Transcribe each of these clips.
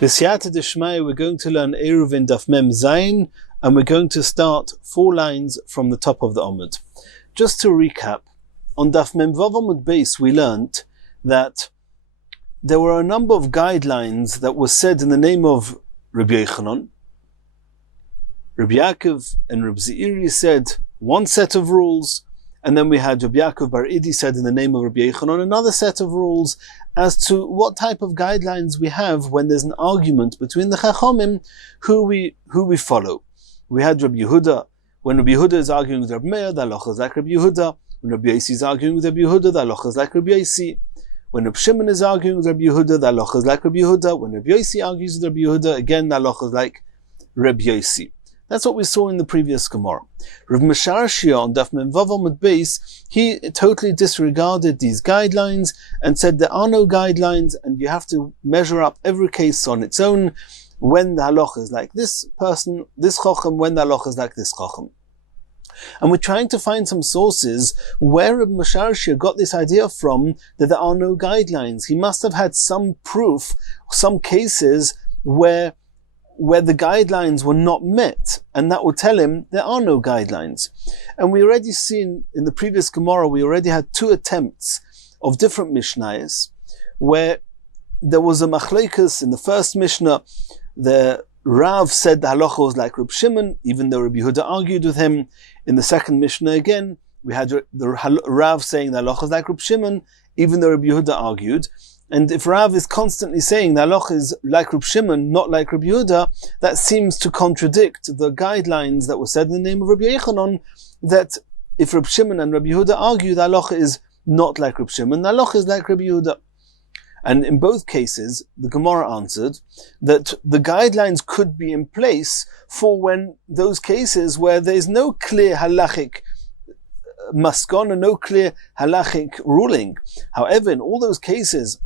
B'siyata d'shmaya, we're going to learn Eirovin Daf Mem Zayin, and we're going to start 4 lines from the top of the Amud. Just to recap, on Daf Mem Vav Amud Beis we learnt that there were a number of guidelines that were said in the name of Rabbi Yochanan. Rabbi Yaakov and Rabbi Zeiri said one set of rules, and then we had Rabbi Yaakov Bar Idi said in the name of Rabbi Yochanan another set of rules as to what type of guidelines we have when there's an argument between the Chachamim who we follow. We had Rabbi Yehuda. When Rabbi Yehuda is arguing with Rabbi Meir, the halacha is like Rabbi Yehuda. When Rabbi Yossi is arguing with Rabbi Yehuda, the halacha is like Rabbi Yossi. When Rabbi Shimon is arguing with Rabbi Yehuda, the halacha is like Rabbi Yehuda. When Rabbi Yossi argues with Rabbi Yehuda, again the halacha is like Rabbi Yossi. That's what we saw in the previous Gemara. Rav Mesharshia on Daf Mem Vav Amud Beis, he totally disregarded these guidelines and said there are no guidelines and you have to measure up every case on its own, when the halacha is like this person, this chacham, when the halacha is like this chacham. And we're trying to find some sources where Rav Mesharshia got this idea from that there are no guidelines. He must have had some proof, some cases where the guidelines were not met, and that would tell him there are no guidelines. And we already seen in the previous Gemara, we already had 2 attempts of different Mishnayos, where there was a machlekes in the first Mishnah. The Rav said the halacha was like Reb Shimon, even though Rabbi Yehuda argued with him. In the second Mishnah again, we had the Rav saying the halacha is like Reb Shimon, even though Rabbi Yehuda argued. And if Rav is constantly saying the halacha is like Reb Shimon, not like Rabbi Yehuda, that seems to contradict the guidelines that were said in the name of Rabbi Yochanan, that if Reb Shimon and Rabbi Yehuda argue, the halacha is not like Reb Shimon, the halacha is like Rabbi Yehuda. And in both cases, the Gemara answered that the guidelines could be in place for when those cases where there is no clear halachic maskana, no clear halachic ruling. However, in all those cases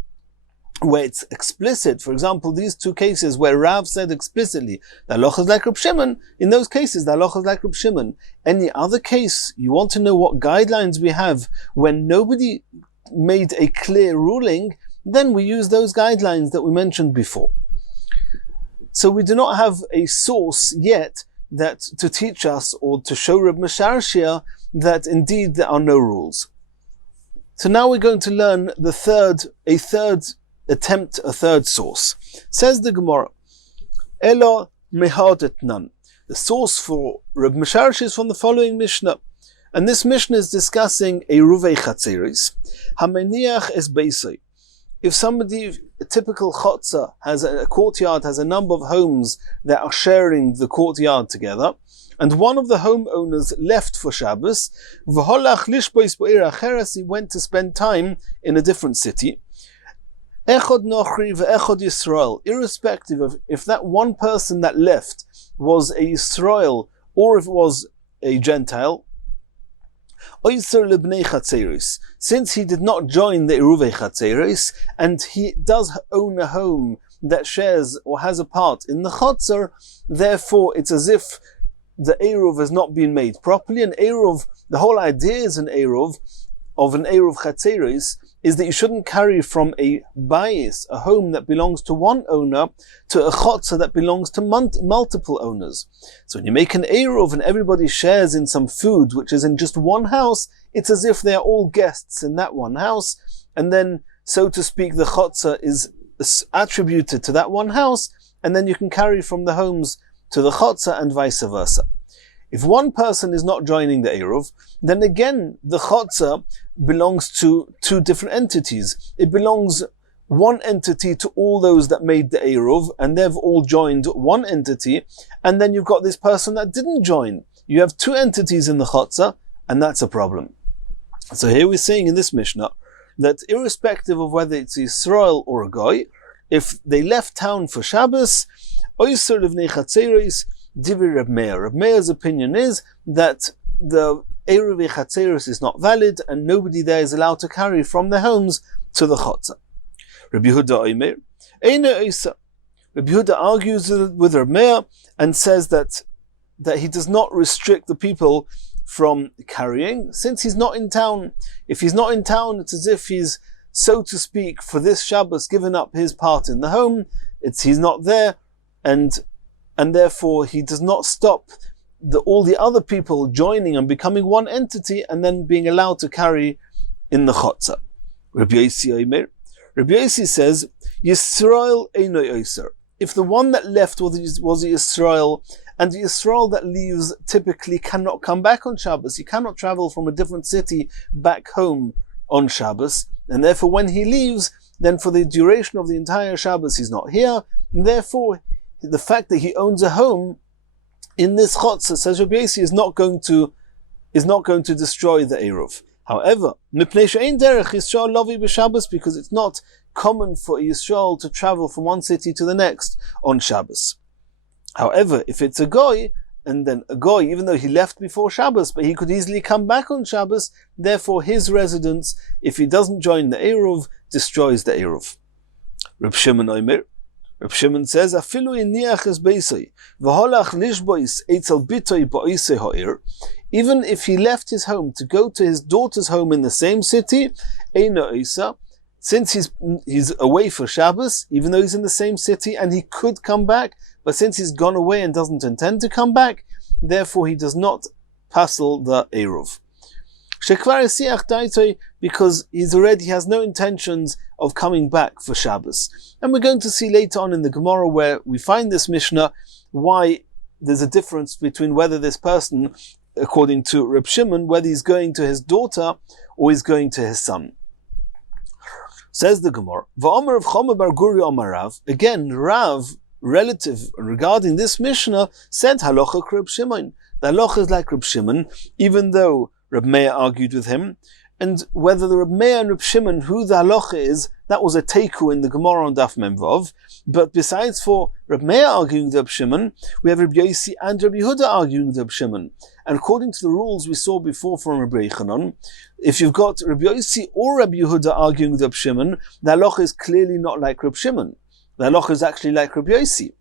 where it's explicit, for example, these 2 cases where Rav said explicitly, the halacha is like Reb Shimon, in those cases, the halacha is like Reb Shimon. Any other case, you want to know what guidelines we have when nobody made a clear ruling, then we use those guidelines that we mentioned before. So we do not have a source yet that to teach us or to show Reb Mesharshia that indeed there are no rules. So now we're going to learn a third source. Says the Gemara, Elo mehadetnan. The source for Reb Mesharshia is from the following Mishnah. And this Mishnah is discussing Eiruvei Chatzeris. Hameniach es beisai. If somebody, a typical chotzer, has a courtyard, has a number of homes that are sharing the courtyard together, and one of the homeowners left for Shabbos, he went to spend time in a different city, echod nochri ve'echod Yisrael, irrespective of if that one person that left was a Yisrael or if it was a Gentile, since he did not join the Eiruvei Chatzeris, and he does own a home that shares or has a part in the Chotzer, therefore it's as if the Eiruv has not been made properly. An Eiruv, the whole idea is an Eiruv Chatzeris, is that you shouldn't carry from a bayis, a home that belongs to one owner, to a chotzer that belongs to multiple owners. So when you make an eruv and everybody shares in some food which is in just one house, it's as if they are all guests in that one house, and then, so to speak, the chotzer is attributed to that one house, and then you can carry from the homes to the chotzer and vice versa. If one person is not joining the eruv, then again the chotzer belongs to 2 different entities. It belongs one entity to all those that made the eruv, and they've all joined one entity, and then you've got this person that didn't join. You have 2 entities in the chotzer, and that's a problem. So here we're saying in this Mishnah that irrespective of whether it's Yisrael or a Goy, if they left town for Shabbos, Oyser Livnei Chatzeris, Divi Reb Meir. Reb Meir's opinion is that the Eiruvei Chatzeris is not valid and nobody there is allowed to carry from their homes to the Chotzer. Rabbi Yehuda Omer, Eina Oysa. Rabbi Yehuda argues with Reb Meir and says that he does not restrict the people from carrying, since he's not in town. If he's not in town, it's as if he's, so to speak, for this Shabbos given up his part in the home, he's not there, and therefore he does not stop all the other people joining and becoming one entity and then being allowed to carry in the chotzer. Rabbi Yossi says, Yisrael eino yoser. If the one that left was Yisrael, and the Yisrael that leaves typically cannot come back on Shabbos, he cannot travel from a different city back home on Shabbos, and therefore when he leaves, then for the duration of the entire Shabbos he's not here, and therefore the fact that he owns a home in this chotzer, says Rabbi Yossi, is not going to destroy the Eruv. However, because it's not common for Yisrael to travel from one city to the next on Shabbos. However, if it's a goy, and then a goy, even though he left before Shabbos, but he could easily come back on Shabbos, therefore his residence, if he doesn't join the Eruv, destroys the Eruv. Reb Shimon Omer. Reb Shimon says, "Afilu iniach es beisai, v'holach lishbois etzel bitoi ba'isei ha'ir." Even if he left his home to go to his daughter's home in the same city, eino isa, since he's away for Shabbos, even though he's in the same city and he could come back, but since he's gone away and doesn't intend to come back, therefore he does not passel the Eruv. Because he has no intentions of coming back for Shabbos. And we're going to see later on in the Gemara where we find this Mishnah, why there's a difference between whether this person, according to Reb Shimon, whether he's going to his daughter or he's going to his son. Says the Gemara, V'omer of Choma bar Guri Omar Rav, again, Rav, relative regarding this Mishnah, said halacha Reb Shimon. The halacha is like Reb Shimon, even though Reb Meir argued with him, and whether the Reb Meir and Reb Shimon, who the halacha is, that was a teiku in the Gemara on Daf Mem Vav. But besides for Reb Meir arguing with Reb Shimon, we have Reb Yossi and Reb Yehuda arguing with Reb Shimon. And according to the rules we saw before from Reb Yechanan, if you've got Reb Yossi or Reb Yehuda arguing with Reb Shimon, the halacha is clearly not like Reb Shimon. The halacha is actually like Reb Yossi.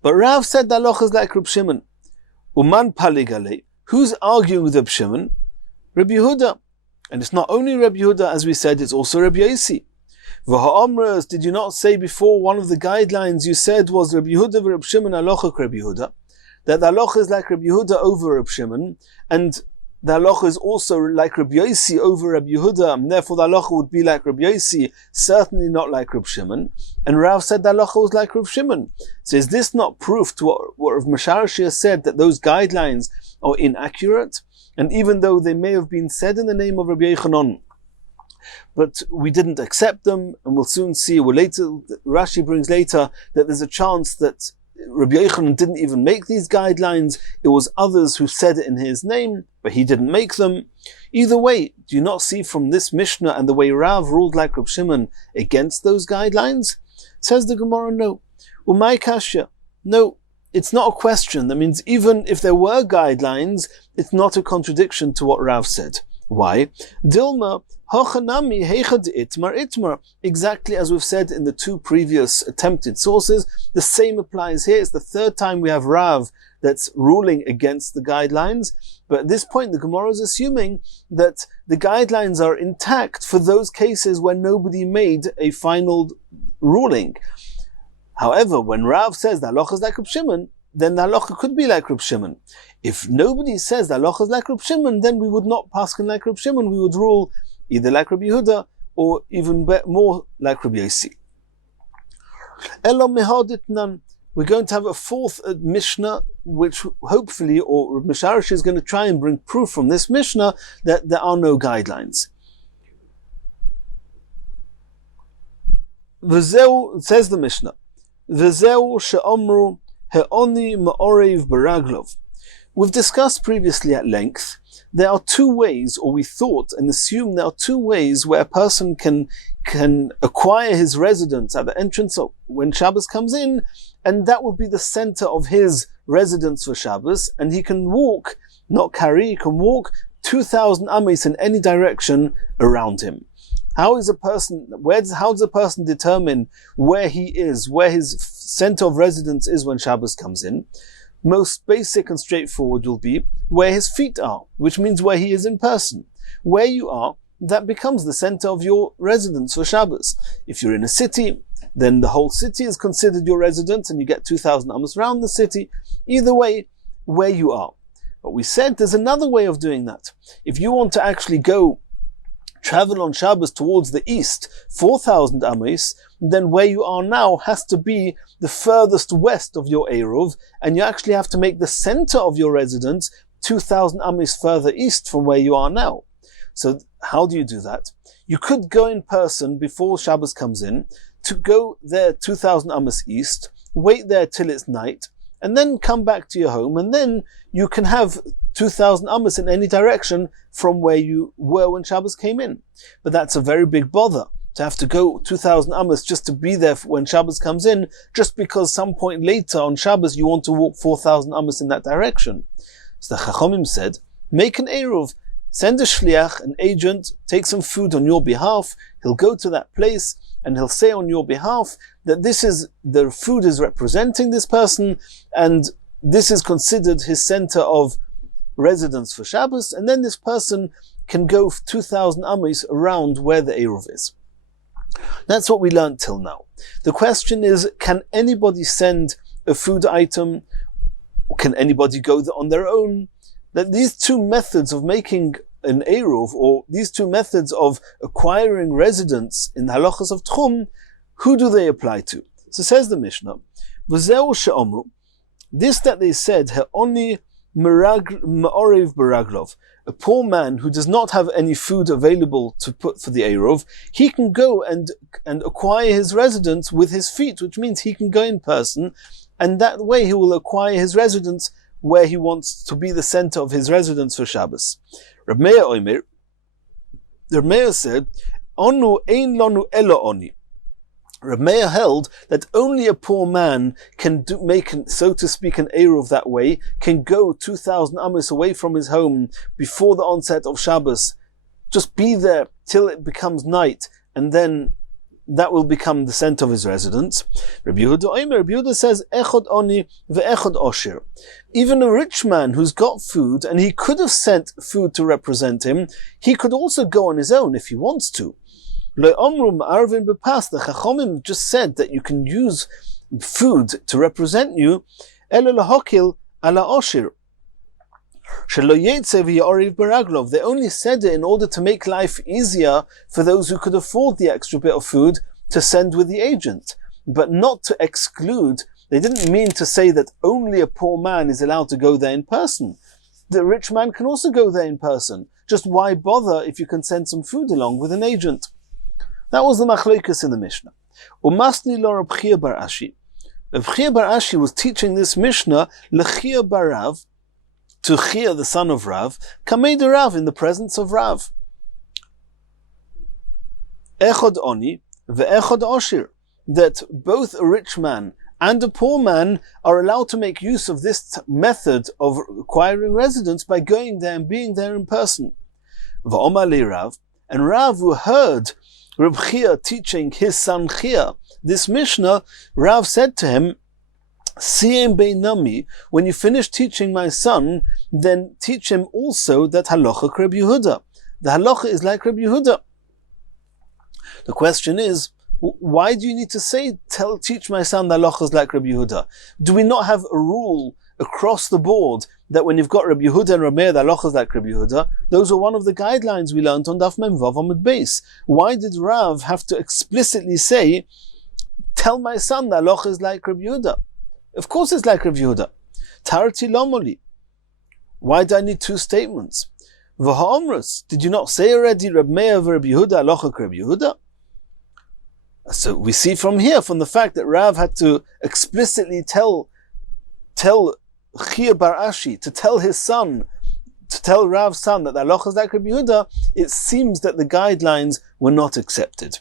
But Rav said the halacha is like Reb Shimon. Uman paligale. Who's arguing with Reb Shimon? Reb Yehuda. And it's not only Reb Yehuda, as we said, it's also Reb Yossi. V'ha'omras, did you not say before one of the guidelines you said was Reb Yehuda v'Reb Shimon halacha Reb Yehuda? That the halacha is like Reb Yehuda over Reb Shimon, and the halacha is also like Reb Yossi over Reb Yehuda, and therefore the halacha would be like Reb Yossi, certainly not like Reb Shimon. And Rav said the halacha was like Reb Shimon. So is this not proof to what Rav Masharashi said, that those guidelines are inaccurate? And even though they may have been said in the name of Rabbi Yechanan, but we didn't accept them, and we'll soon see, Rashi brings later, that there's a chance that Rabbi Yechanan didn't even make these guidelines, it was others who said it in his name, but he didn't make them. Either way, do you not see from this Mishnah and the way Rav ruled like Reb Shimon against those guidelines? Says the Gemara, no. Umay kasha, no. It's not a question. That means even if there were guidelines, it's not a contradiction to what Rav said. Why? Dilma, hochanami heichad itmar itmar. Exactly as we've said in the two previous attempted sources, the same applies here. It's the third time we have Rav that's ruling against the guidelines. But at this point, the Gemara is assuming that the guidelines are intact for those cases where nobody made a final ruling. However, when Rav says the halacha is like Reb Shimon, then the halacha could be like Reb Shimon. If nobody says the halacha is like Reb Shimon, then we would not paskin like Reb Shimon. We would rule either like Reb Yehuda or even more like Reb Yossi. Elo mehaditnan. We're going to have a fourth Mishnah, which hopefully, or Reb Masharash is going to try and bring proof from this Mishnah that there are no guidelines. V'zeu, says the Mishnah, V'zeu she'omru he'oni ma'orev baraglov. We've discussed previously at length, there are two ways, or we thought and assumed there are two ways where a person can acquire his residence at the entrance of when Shabbos comes in, and that will be the center of his residence for Shabbos, and he can walk, not carry, he can walk 2,000 ames in any direction around him. How does a person determine where he is, where his center of residence is when Shabbos comes in? Most basic and straightforward will be where his feet are, which means where he is in person. Where you are, that becomes the center of your residence for Shabbos. If you're in a city, then the whole city is considered your residence and you get 2,000 amos around the city. Either way, where you are. But we said there's another way of doing that. If you want to actually travel on Shabbos towards the east, 4,000 amos, then where you are now has to be the furthest west of your Eruv, and you actually have to make the center of your residence 2,000 amos further east from where you are now. So how do you do that? You could go in person before Shabbos comes in, to go there 2,000 amos east, wait there till it's night, and then come back to your home, and then you can have 2,000 amos in any direction from where you were when Shabbos came in. But that's a very big bother, to have to go 2,000 amos just to be there when Shabbos comes in, just because some point later on Shabbos you want to walk 4,000 amos in that direction. So the Chachomim said, make an Eruv, send a shliach, an agent, take some food on your behalf, he'll go to that place, and he'll say on your behalf that the food is representing this person, and this is considered his center of residence for Shabbos, and then this person can go 2,000 amos around where the Eruv is. That's what we learned till now. The question is, can anybody send a food item, or can anybody go there on their own? That these two methods of making an Eruv, or these two methods of acquiring residence in the halachas of Tchum, who do they apply to? So says the Mishnah, V'zeu she'omru, this that they said, He'oni ma'oriv baraglov, a poor man who does not have any food available to put for the Eruv, he can go and acquire his residence with his feet, which means he can go in person, and that way he will acquire his residence where he wants to be the center of his residence for Shabbos. Reb Meir said, Onu ein lanu elo oni. Reb Meir held that only a poor man can make, so to speak, an Eruv that way, can go 2,000 amos away from his home before the onset of Shabbos, just be there till it becomes night, and then that will become the center of his residence. Rabbi Yehuda says, Echod oni ve'echod osher. Even a rich man who's got food, and he could have sent food to represent him, he could also go on his own if he wants to. The Chachomim just said that you can use food to represent you, Elo lahokil ala osher. They only said it in order to make life easier for those who could afford the extra bit of food to send with the agent, but not to exclude. They didn't mean to say that only a poor man is allowed to go there in person. The rich man can also go there in person. Just why bother if you can send some food along with an agent? That was the machlokes in the Mishnah. Umasni lo Reb Chia bar Ashi. Reb Chia bar Ashi was teaching this Mishnah lechia bar Rav, to Chia, the son of Rav, kamei de Rav, in the presence of Rav. Echod oni ve'echod oshir, that both a rich man and a poor man are allowed to make use of this method of acquiring residence by going there and being there in person. Va'omar li Rav, and Rav, who heard Reb Chia teaching his son Chia this Mishnah, Rav said to him, Siyem beinami, when you finish teaching my son, then teach him also that halacha Reb Yehuda. The halacha is like Reb Yehuda. The question is, why do you need to teach my son the halacha is like Reb Yehuda? Do we not have a rule across the board that when you've got Reb Yehuda and Reb Meir, the halacha is like Reb Yehuda? Those are one of the guidelines we learned on Daf Mem Vav Amud Beis. Why did Rav have to explicitly say, tell my son the halacha is like Reb Yehuda? Of course it's like Reb Yehuda. Tarti lomoli. Why do I need two statements? V'ha'omrus. Did you not say already Reb Meir v'Reb Yehuda halacha Reb Yehuda? So we see from here, from the fact that Rav had to explicitly tell Chia bar Ashi, to tell his son, to tell Rav's son that the halacha is like Reb Yehuda, it seems that the guidelines were not accepted.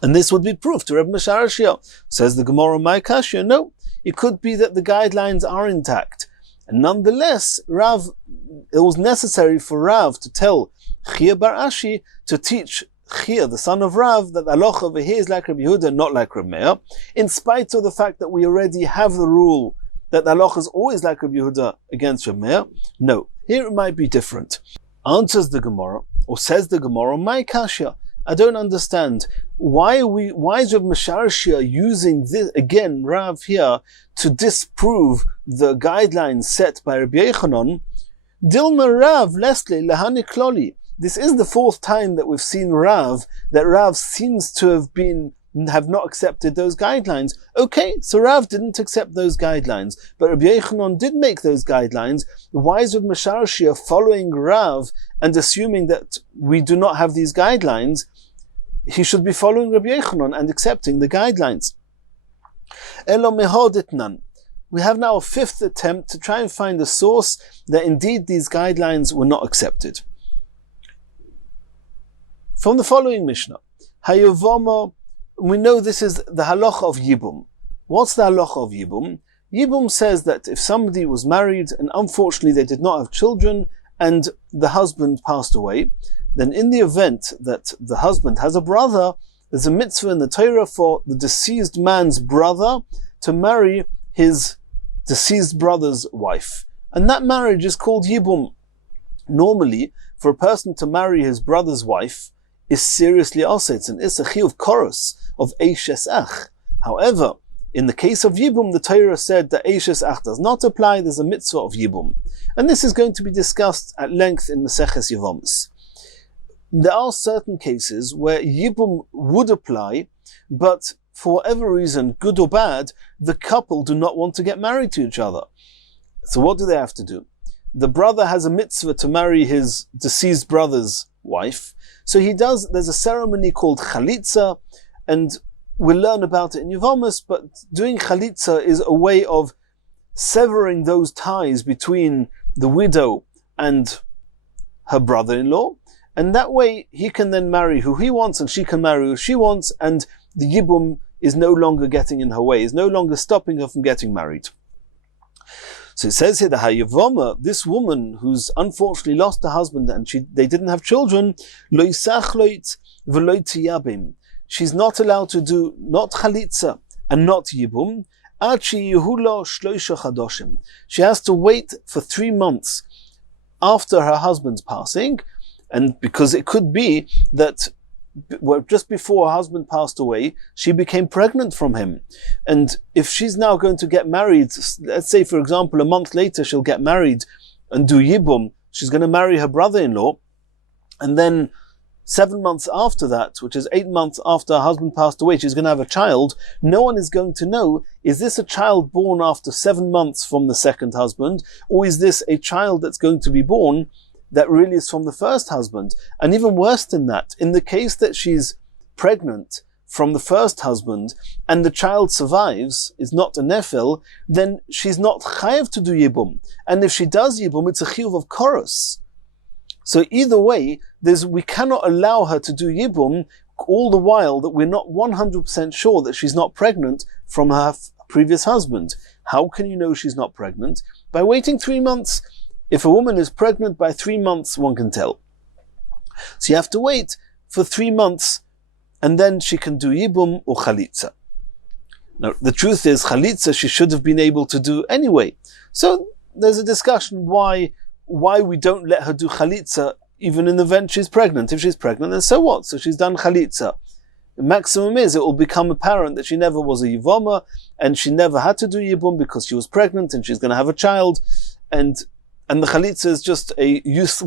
And this would be proof to Reb Mesharashia. Says the Gemara, my Kashya, no. It could be that the guidelines are intact. And nonetheless, it was necessary for Rav to tell Chia bar Ashi to teach Chia, the son of Rav, that the halacha over here is like Reb Yehuda, not like Reb Meir, in spite of the fact that we already have the rule that the halacha is always like Reb Yehuda against Reb Meir. No, here it might be different. Answers the Gemara, or says the Gemara, my Kashya, I don't understand. Why is Rav Mesharshia using this, again, Rav here, to disprove the guidelines set by Rabbi Yochanan? Dilma Rav, Leslie, Lahani Kloli. This is the fourth time that we've seen that Rav seems to have not accepted those guidelines. Okay, so Rav didn't accept those guidelines, but Rabbi Yochanan did make those guidelines. Why is Rav Mesharshia following Rav and assuming that we do not have these guidelines? He should be following Rabbi Yochanan and accepting the guidelines. Elo mehoditnan. We have now a fifth attempt to try and find a source that indeed these guidelines were not accepted. From the following Mishnah, Hayovoma, we know this is the halacha of Yibum. What's the halacha of Yibum? Yibum says that if somebody was married and unfortunately they did not have children and the husband passed away, then in the event that the husband has a brother, there's a mitzvah in the Torah for the deceased man's brother to marry his deceased brother's wife. And that marriage is called Yibum. Normally, for a person to marry his brother's wife is seriously also, it's an isachi of chorus, of eishes ach. However, in the case of Yibum, the Torah said that eishes ach does not apply, there's a mitzvah of Yibum. And this is going to be discussed at length in Masechas Yevomis. There are certain cases where Yibum would apply, but for whatever reason, good or bad, the couple do not want to get married to each other. So what do they have to do? The brother has a mitzvah to marry his deceased brother's wife. So there's a ceremony called chalitza, and we'll learn about it in Yevomis, but doing chalitza is a way of severing those ties between the widow and her brother-in-law, and that way he can then marry who he wants and she can marry who she wants, and the Yibum is no longer getting in her way, is no longer stopping her from getting married. So it says here that Hayavoma, this woman who's unfortunately lost her husband and they didn't have children, lo yisachloit v'lo tiyabim. She's not allowed to do not chalitza and not yibum. Ad sheyihulo shloisha chadoshim. She has to wait for 3 months after her husband's passing, and because it could be that just before her husband passed away, she became pregnant from him. And if she's now going to get married, let's say, for example, a month later she'll get married and do Yibum, she's going to marry her brother-in-law, and then 7 months after that, which is 8 months after her husband passed away, she's going to have a child. No one is going to know, is this a child born after 7 months from the second husband, or is this a child that's going to be born that really is from the first husband? And even worse than that, in the case that she's pregnant from the first husband and the child survives, is not a nefil, then she's not chayav to do Yibum. And if she does Yibum, it's a chiyuv of chorus. So either way, we cannot allow her to do Yibum all the while that we're not 100% sure that she's not pregnant from her previous husband. How can you know she's not pregnant? By waiting 3 months. If a woman is pregnant by 3 months, one can tell. So you have to wait for 3 months, and then she can do Yibum or Chalitza. Now, the truth is, Chalitza she should have been able to do anyway. So there's a discussion why we don't let her do Chalitza even in the event she's pregnant. If she's pregnant, then so what? So she's done Chalitza. The maximum is it will become apparent that she never was a Yivoma, and she never had to do Yibum because she was pregnant and she's going to have a child, and the Chalitza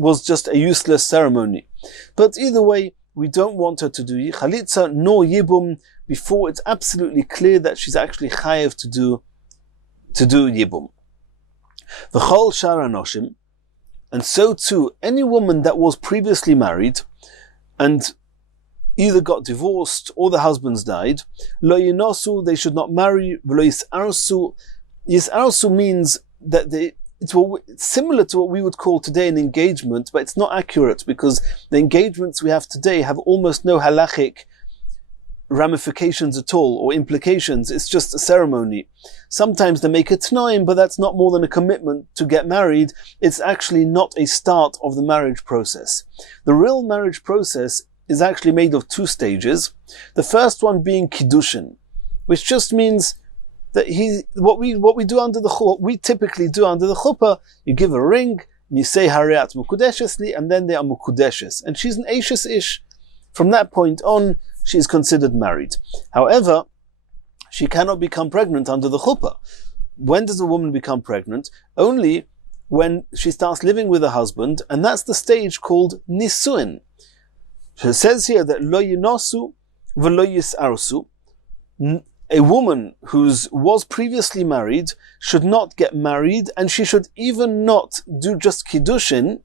was just a useless ceremony. But either way, we don't want her to do Chalitza nor Yibum before it's absolutely clear that she's actually chayav to do Yibum. V'chol shar anoshim, and so too, any woman that was previously married and either got divorced or the husbands died, lo yinosu, they should not marry, v'lo yisarsu. Yisarsu means that it's similar to what we would call today an engagement, but it's not accurate because the engagements we have today have almost no halachic ramifications at all or implications. It's just a ceremony. Sometimes they make a t'naim, but that's not more than a commitment to get married. It's actually not a start of the marriage process. The real marriage process is actually made of 2 stages. The first one being kiddushin, which just means that what we typically do under the chuppah, you give a ring, and you say Hariat Mukudeshes li, and then they are Mukudeshes. And she's an Eishes Ish. from that point on, she is considered married. However, she cannot become pregnant under the chuppah. When does a woman become pregnant? Only when she starts living with a husband, and that's the stage called nisuin. So it says here that lo yinosu v'lo yisarsu. A woman who was previously married should not get married, and she should even not do just kiddushin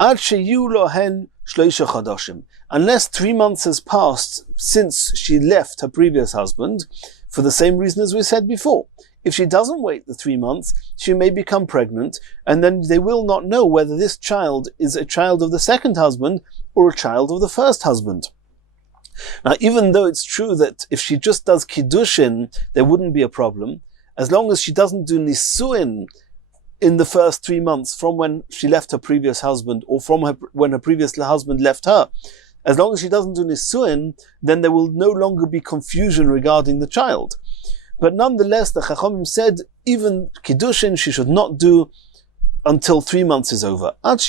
ad sheyu lohen shloisha chadashim, unless 3 months has passed since she left her previous husband, for the same reason as we said before. If she doesn't wait the 3 months, she may become pregnant, and then they will not know whether this child is a child of the second husband or a child of the first husband. Now, even though it's true that if she just does kiddushin, there wouldn't be a problem, as long as she doesn't do nisuin in the first 3 months from when she left her previous husband, or from when her previous husband left her, as long as she doesn't do nisuin, then there will no longer be confusion regarding the child. But nonetheless, the Chachamim said, even kiddushin she should not do until 3 months is over. It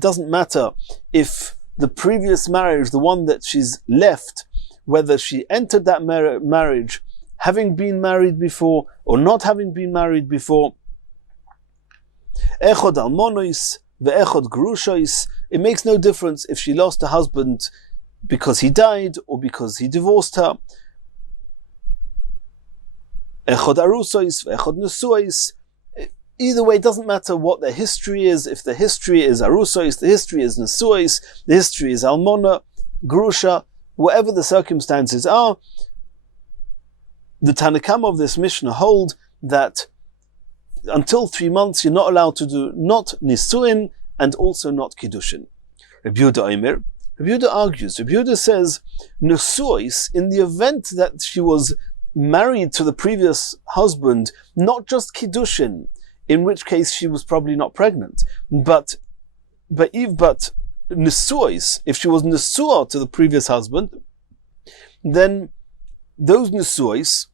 doesn't matter if the previous marriage, the one that she's left, whether she entered that marriage having been married before or not having been married before. It makes no difference if she lost a husband because he died or because he divorced her. Either way, it doesn't matter what their history is. If the history is arusois, the history is nesuois, the history is almona, grusha, whatever the circumstances are, the Tanakam of this Mishnah hold that until 3 months you're not allowed to do not nisuin and also not kiddushin. Rabbi Yehuda argues. Rabbi Yehuda says nesuois, in the event that she was married to the previous husband, not just kiddushin, in which case she was probably not pregnant, but nesuois, if she was nesua to the previous husband, then those nesuois,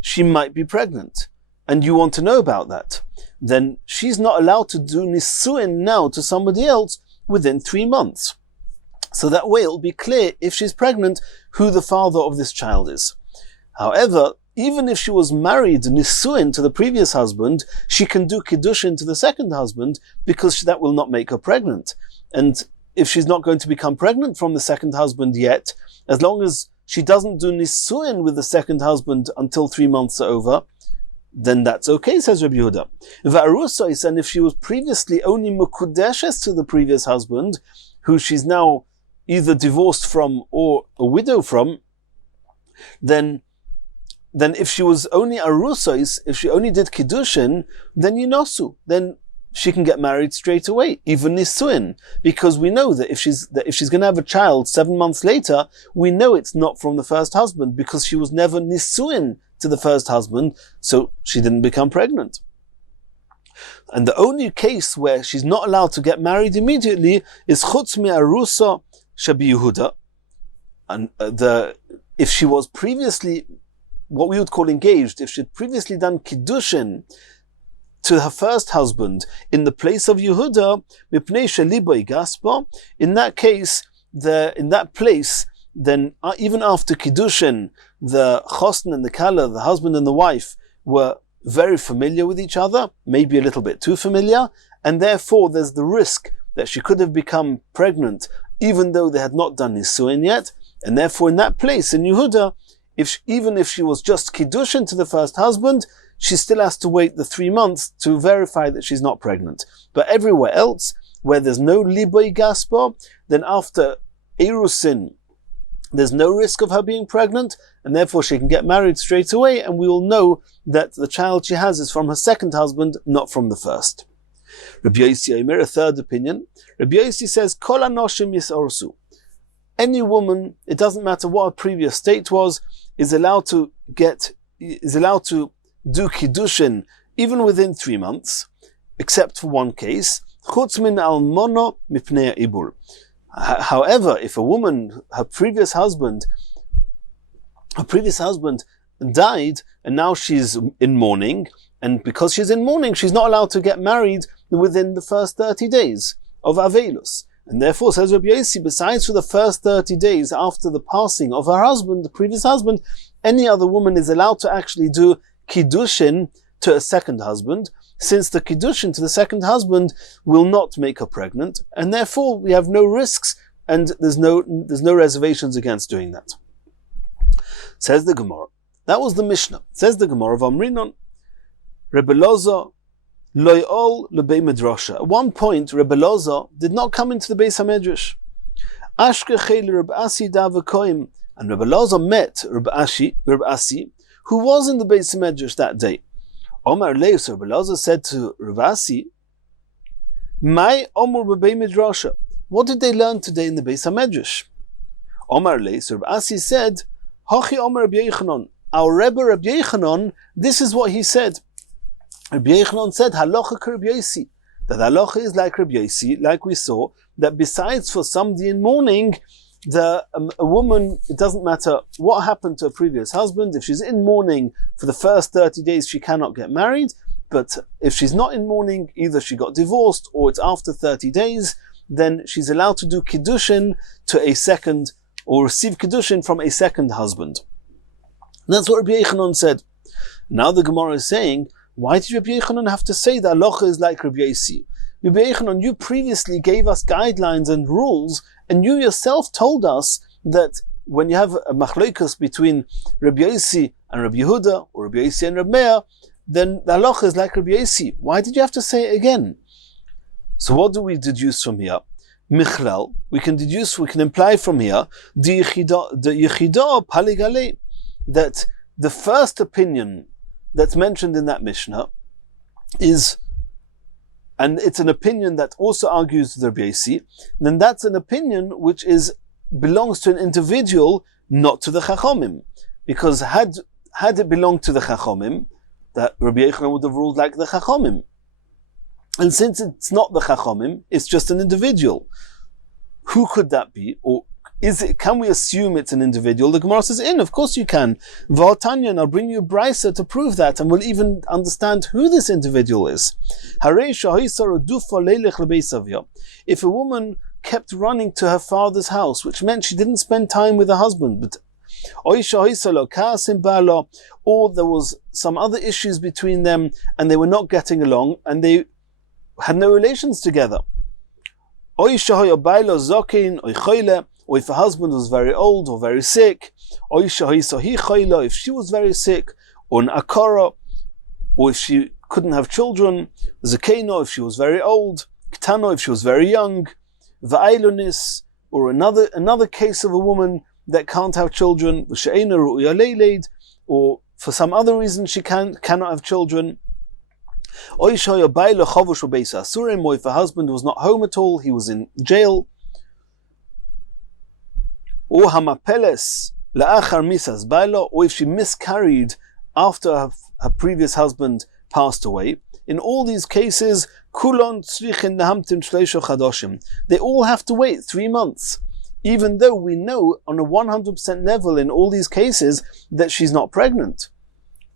she might be pregnant, and you want to know about that. Then she's not allowed to do nisuin now to somebody else within 3 months. So that way it'll be clear, if she's pregnant, who the father of this child is. However, even if she was married nisuin to the previous husband, she can do kiddushin to the second husband, because that will not make her pregnant. And if she's not going to become pregnant from the second husband yet, as long as she doesn't do nisuin with the second husband until 3 months are over, then that's okay, says Rabbi Yehuda. And if she was previously only mukudeshes to the previous husband, who she's now either divorced from or a widow from, then if she was only arusois, if she only did kiddushin, then yinosu, then she can get married straight away, even nisuin, because we know that if she's going to have a child 7 months later, we know it's not from the first husband, because she was never nisuin to the first husband, so she didn't become pregnant. And the only case where she's not allowed to get married immediately is chutz mi'arusa shabi Yehuda, and if she was previously what we would call engaged, if she'd previously done kiddushin to her first husband in the place of Yehuda, in that case, in that place, then even after kiddushin, the chosn and the kala, the husband and the wife, were very familiar with each other, maybe a little bit too familiar, and therefore there's the risk that she could have become pregnant even though they had not done nisuin yet, and therefore in that place, in Yehuda, even if she was just kiddushin to the first husband, she still has to wait the 3 months to verify that she's not pregnant. But everywhere else, where there's no liboy gaspa, then after erusin, there's no risk of her being pregnant, and therefore she can get married straight away, and we will know that the child she has is from her second husband, not from the first. Rabbi Yossi Omer, a third opinion. Rabbi Yossi says, Kol anoshim yisorsu. Any woman, it doesn't matter what her previous state was, is allowed to do kiddushin even within 3 months, except for one case. Chutz min almono mipnei ibul. However, if a woman, her previous husband died, and now she's in mourning, and because she's in mourning, she's not allowed to get married within the first 30 days of Avelus. And therefore, says Rabbi Yossi, besides for the first 30 days after the passing of her husband, the previous husband, any other woman is allowed to actually do kiddushin to a second husband, since the kiddushin to the second husband will not make her pregnant, and therefore we have no risks, and there's no reservations against doing that. Says the Gemara. That was the Mishnah. Says the Gemara of Amrinon, Rebbe Loza loyol lebei medrasha. At one point, Rebbe Loza did not come into the Beis HaMedrash. Ashkechei Rebbe Asi davakoim, and Rebbe Loza met Rebbe Asi, who was in the Beis HaMedrash that day. Omar Leus, Rebbe Loza said to Rebbe Asi, "My Omar bebei medrasha. What did they learn today in the Beis HaMedrash?" Omar Leus, Rebbe Asi said, "Hachi Omar Rabbi Yechanan. Our Rebbe Rabbi Yechanan, this is what he said. Rabbi Yechanan said, Halacha ka Rabbi Yossi, that halacha is like Rabbi Yossi, like we saw, that besides for somebody in mourning, a woman, it doesn't matter what happened to a previous husband, if she's in mourning for the first 30 days, she cannot get married, but if she's not in mourning, either she got divorced or it's after 30 days, then she's allowed to do kiddushin to a second, or receive kiddushin from a second husband." And that's what Rabbi Yechanan said. Now the Gemara is saying, why did Rabbi Yechanan have to say that halacha is like Rabbi Yossi? Rabbi Yechanan, you previously gave us guidelines and rules, and you yourself told us that when you have a machlokas between Rabbi Yossi and Rabbi Yehuda, or Rabbi Yossi and Rabbi Meir, then the halacha is like Rabbi Yossi. Why did you have to say it again? So what do we deduce from here? Michlal, we can imply from here, the Yechida Paligale, that the first opinion that's mentioned in that Mishnah is, and it's an opinion that also argues to the Rabbi Yossi, then that's an opinion which belongs to an individual, not to the Chachomim. Because had it belonged to the Chachomim, that Rabbi Yechanan would have ruled like the Chachomim. And since it's not the Chachomim, it's just an individual. Who could that be? Or can we assume it's an individual? The Gemara says, of course you can. V'atanya, and I'll bring you a brisa to prove that, and we'll even understand who this individual is. If a woman kept running to her father's house, which meant she didn't spend time with her husband, but or there was some other issues between them, and they were not getting along, and they had no relations together. Or if her husband was very old or very sick, or if she was very sick, or an akara, or if she couldn't have children, zakeno if she was very old, ktano if she was very young, va'ailonis, or another case of a woman that can't have children, or for some other reason she cannot have children. Or if her husband was not home at all, he was in jail. Or hamapeles la'achar misas bailo, or if she miscarried after her previous husband passed away. In all these cases, kulon tzrichin nahamtim shleisho chadoshim. They all have to wait 3 months, even though we know on a 100% level in all these cases that she's not pregnant.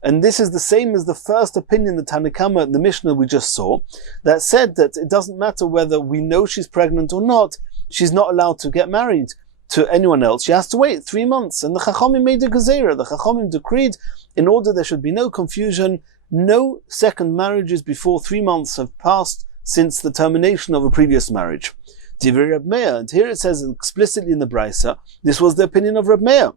And this is the same as the first opinion, the Tanakama in the Mishnah we just saw, that said that it doesn't matter whether we know she's pregnant or not, she's not allowed to get married to anyone else. She has to wait 3 months. And the Chachamim made a gezerah. The Chachamim decreed, in order there should be no confusion, no second marriages before 3 months have passed since the termination of a previous marriage. Divrei Reb Meir, and here it says explicitly in the Brisa, this was the opinion of Reb Meir.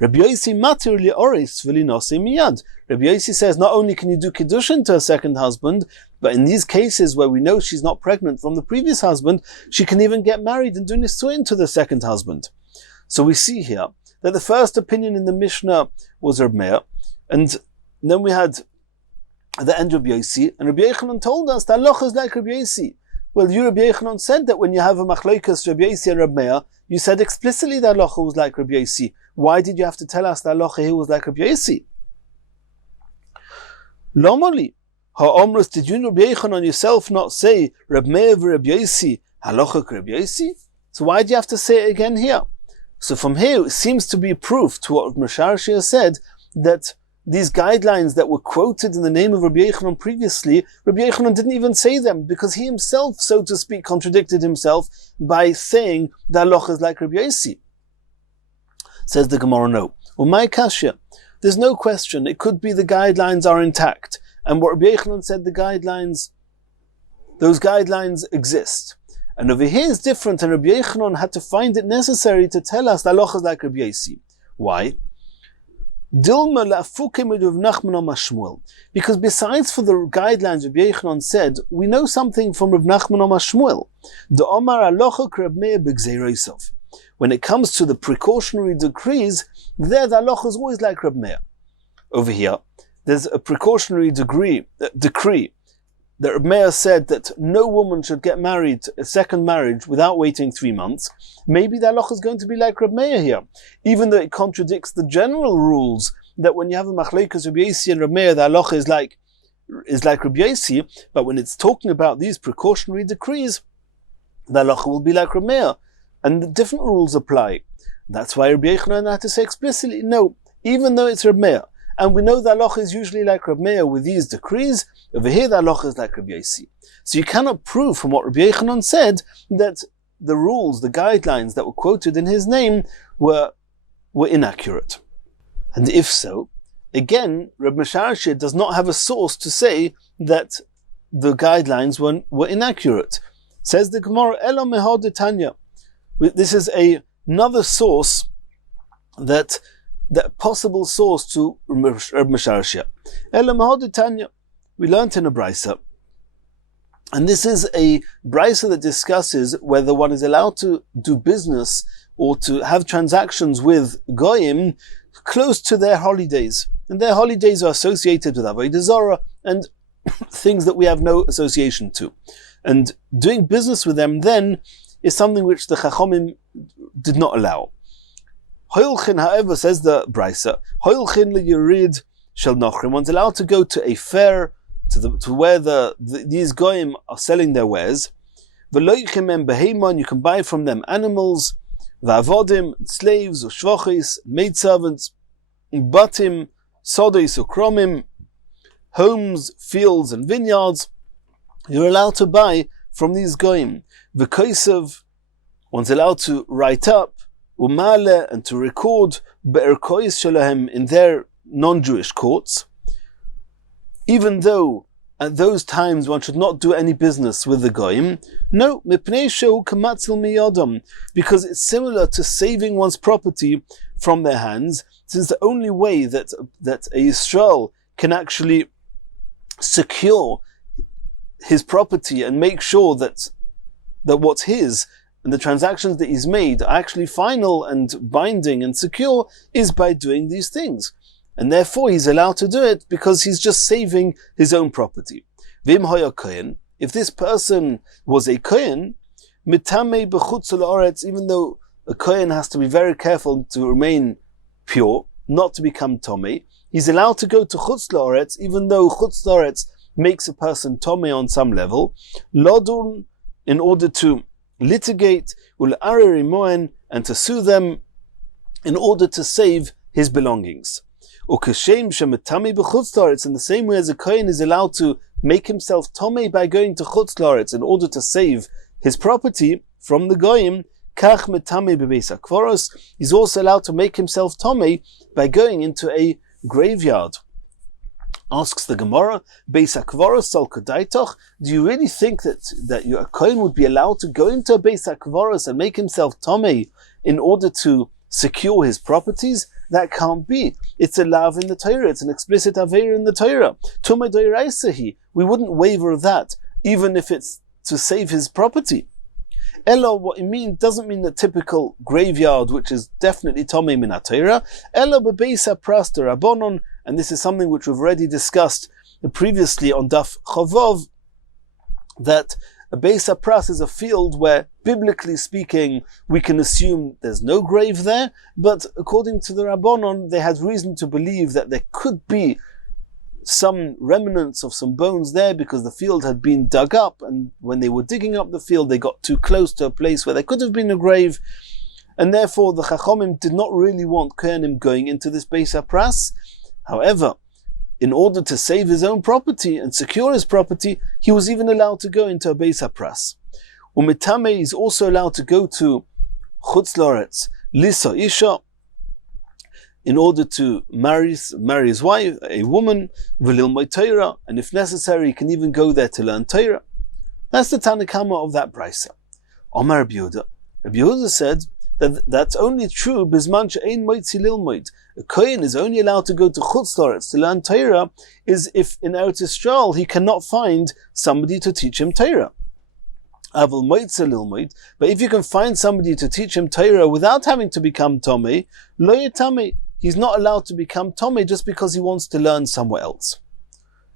Rabbi Yossi matir li'oris v'linosei miyad. Rabbi Yossi says not only can you do kiddushin to a second husband, but in these cases where we know she's not pregnant from the previous husband, she can even get married and do nisuin to the second husband. So we see here that the first opinion in the Mishnah was Reb Meir, and then we had the end of Rabbi Yossi, and Rabbi Yechanan told us that halacha is like Rabbi Yossi. Well, you, Rabbi Yechanan, said that when you have a machlokas Rabbi Yossi and Reb Meir, you said explicitly that halacha was like Rabbi Yossi. Why did you have to tell us that halacha here was like Rabbi Yossi? Lomali, ha'omrus, did you, Rabbi Yechanan, yourself not say Reb Meir v'Reb Yossi halacha Rabbi Yossi? So why do you have to say it again here? So from here it seems to be proof to what Moshe said, that these guidelines that were quoted in the name of Rabbi Yochanan previously, Rabbi Yochanan didn't even say them because he himself, so to speak, contradicted himself by saying the halacha is like Rabbi Yossi. Says the Gemara, no. Well, my kasha, there's no question. It could be the guidelines are intact. And what Rabbi Yochanan said, those guidelines exist. And over here is different, and Rabbi Yochanan had to find it necessary to tell us the halacha is like Rabbi Yossi. Why? Because besides for the guidelines Rabbi Yochanan said, we know something from Rav Nachman Amar Shmuel. When it comes to the precautionary decrees, there the halacha is always like Reb Meir. Over here, there's a precautionary decree that Reb Meir said that no woman should get married, a second marriage, without waiting 3 months. Maybe the halacha is going to be like Reb Meir here, even though it contradicts the general rules that when you have a machlekes Reb Yossi and Reb Meir, the halacha is like Reb Yossi, but when it's talking about these precautionary decrees, the halacha will be like Reb Meir, and the different rules apply. That's why Rabbi Yochanan had to say explicitly, no, even though it's Reb Meir, and we know the halacha is usually like Reb Meir with these decrees, over here the halacha is like Rabbi Yossi. So you cannot prove from what Rabbi Yochanan said that the rules, the guidelines that were quoted in his name were inaccurate. And if so, again, Reb Mesharsheh does not have a source to say that the guidelines were inaccurate. Says the Gemara, Elo mehod Tanya. This is another source, that possible source to Reb Mesharsheh. Elo mehod Tanya. We learnt in a brisa, and this is a brisa that discusses whether one is allowed to do business or to have transactions with goyim close to their holidays, and their holidays are associated with avodah zarah and things that we have no association to, and doing business with them then is something which the Chachomim did not allow. Hoilchin, however, says the brisa, Hoilchin liyirid shel nochrim. One's allowed to go to a fair, to where these goyim are selling their wares. V'loichim em beheiman, you can buy from them animals, va'avodim, slaves, or shvachis, maidservants, batim, sodos, or kromim, homes, fields, and vineyards. You're allowed to buy from these goyim. V'koisav, one's allowed to write up, umale, and to record be'erkois shalahem in their non-Jewish courts, even though at those times one should not do any business with the goyim. No, mipnei shehu kamatzil miyadam, because it's similar to saving one's property from their hands, since the only way that a Yisrael can actually secure his property and make sure that what's his and the transactions that he's made are actually final and binding and secure is by doing these things. And therefore he's allowed to do it because he's just saving his own property. Vim hoya kohen, if this person was a kohen, mitame b'chutz la'aretz, even though a kohen has to be very careful to remain pure, not to become tomei, he's allowed to go to chutz la'aretz, even though chutz la'aretz makes a person tomei on some level, lodun, in order to litigate, ul'arer imoen, and to sue them in order to save his belongings. Ukashem shemetami b'chutz la'aretz, in the same way as a kohen is allowed to make himself tomei by going to chutz la'aretz in order to save his property from the goyim, kach metami b'beis hakvaros, he's also allowed to make himself tomei by going into a graveyard. Asks the Gemara, beis hakvaros sol kadaitoch, do you really think that a kohen would be allowed to go into a beis hakvaros and make himself tomei in order to secure his properties? That can't be. It's a lav in the Torah. It's an explicit aver in the Torah. Tumei doiraisahi. We wouldn't waver that, even if it's to save his property. Elo, what it means doesn't mean the typical graveyard, which is definitely tomei min ha-Torah. Elo bebeis hapras d'Rabbanon, and this is something which we've already discussed previously on Daf Chavov, that a beis hapras is a field where, biblically speaking, we can assume there's no grave there, but according to the Rabbanon, they had reason to believe that there could be some remnants of some bones there because the field had been dug up, and when they were digging up the field, they got too close to a place where there could have been a grave, and therefore the Chachomim did not really want Kohanim going into this beis hapras. However, in order to save his own property and secure his property, he was even allowed to go into a Beis HaPras. Umitame is also allowed to go to Chutz Loretz, Lisa Isha, in order to marry his wife, a woman, V'lilmod Torah, and if necessary, he can even go there to learn Torah. That's the Tanakama of that brisa. Omar Rabbi Yehuda. Rabbi Yehuda said that that's only true Bizman she'ein moitzi lilmod. A kohen is only allowed to go to Chutz Loretz to learn Torah is if in Eretz Yisrael he cannot find somebody to teach him Torah. Aval moitzi lilmod. But if you can find somebody to teach him Torah without having to become Tomei, lo yetame. He's not allowed to become Tomei just because he wants to learn somewhere else.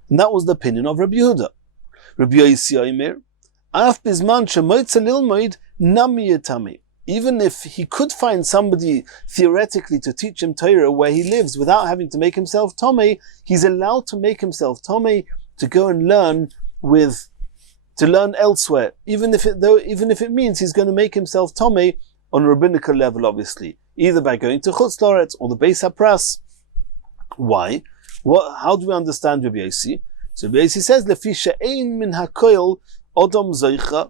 And that was the opinion of Rabbi Yehuda. Rabbi Yosi Omer, Af bizman shemoitze lilmod nami yetame. Even if he could find somebody theoretically to teach him Torah where he lives without having to make himself Tomei, he's allowed to make himself Tomei to go and learn elsewhere, even if it means he's going to make himself Tomei on a rabbinical level, obviously, either by going to Chutz Loretz or the Beis HaPras. Why? How do we understand Rabbi Yosi? So Rabbi Yosi says, Lefi she'ein min hakoil odom zoicha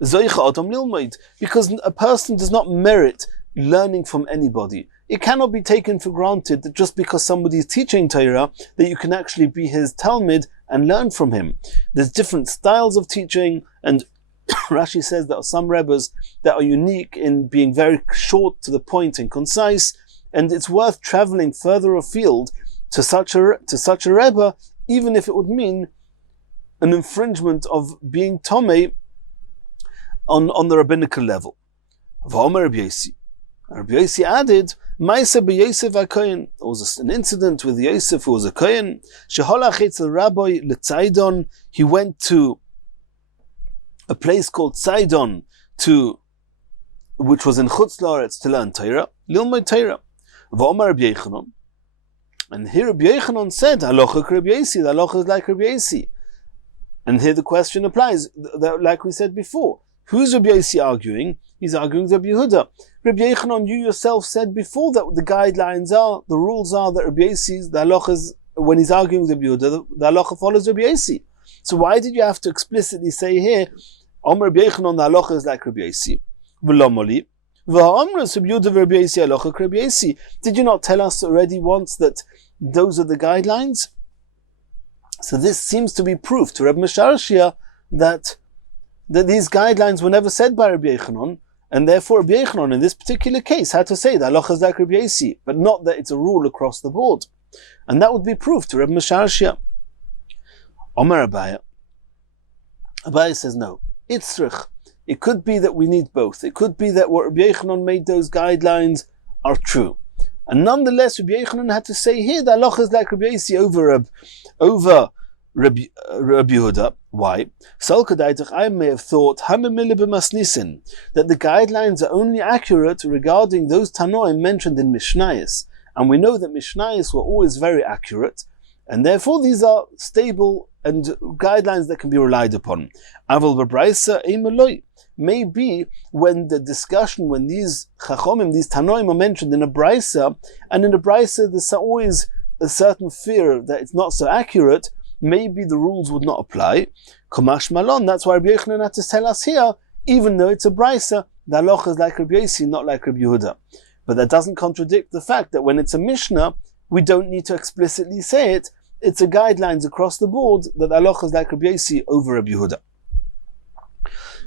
odom lilmod, because a person does not merit learning from anybody. It cannot be taken for granted that just because somebody is teaching Torah, that you can actually be his Talmud and learn from him. There's different styles of teaching, and Rashi says that some rebbes that are unique in being very short, to the point, and concise, and it's worth traveling further afield to such a rebbe, even if it would mean an infringement of being Tomei on the rabbinical level. Rabbi Yosi added, Maisa b'Yosef HaKohen. There was an incident with Yosef, who was a Kohen. Sheholach etzel Rabbi leTzaydon. He went to a place called Tzidon, which was in Chutz Loretz, to learn Torah, Lilmod Torah. V'omar Rabbi Yochanan. And here Rabbi Yochanan said, Halacha Rabbi Yosi, the halacha is like Rabbi Yosi. And here the question applies, like we said before. Who's Rabbi Yosi arguing? He's arguing with Rabbi Yehuda. Rabbi Yochanan, you yourself said before that the rules are that Rabbi Yosi, the halacha is, when he's arguing with Rabbi Yehuda, the halacha follows Rabbi Yosi. So why did you have to explicitly say here, Omer Rabbi Yochanan, the halacha is like Rabbi Yosi? V'lomoli. Did you not tell us already once that those are the guidelines? So this seems to be proof to Rabbi Mesharshia that these guidelines were never said by Rabbi Yochanan, and therefore Rabbi Yochanan in this particular case had to say that halacha is like Rabbi Yosi, but not that it's a rule across the board. And that would be proof to Rabbi Mesharshia. Omer Abaya. Abaya says no. Itzrich. It could be that we need both. It could be that what Rabbi Yochanan made those guidelines are true. And nonetheless, Rabbi Yochanan had to say here that halacha is like Rabbi Yosi over Rabbi Yehuda. Why? I may have thought that the guidelines are only accurate regarding those Tanoim mentioned in Mishnayos. And we know that Mishnayos were always very accurate, and therefore these are stable and guidelines that can be relied upon. Aval b'braisa eimeloi. Maybe when these Chachomim, these Tanoim are mentioned in a braisa, and in a braisa there's always a certain fear that it's not so accurate, maybe the rules would not apply. Kamash malon, that's why Rabbi Yochanan had to tell us here, even though it's a braisa, the halacha is like Rabbi Yosi, not like Rabbi Yehuda. But that doesn't contradict the fact that when it's a Mishnah, we don't need to explicitly say it. It's a guidelines across the board that the halacha is like Rabbi Yosi over Rabbi Yehuda.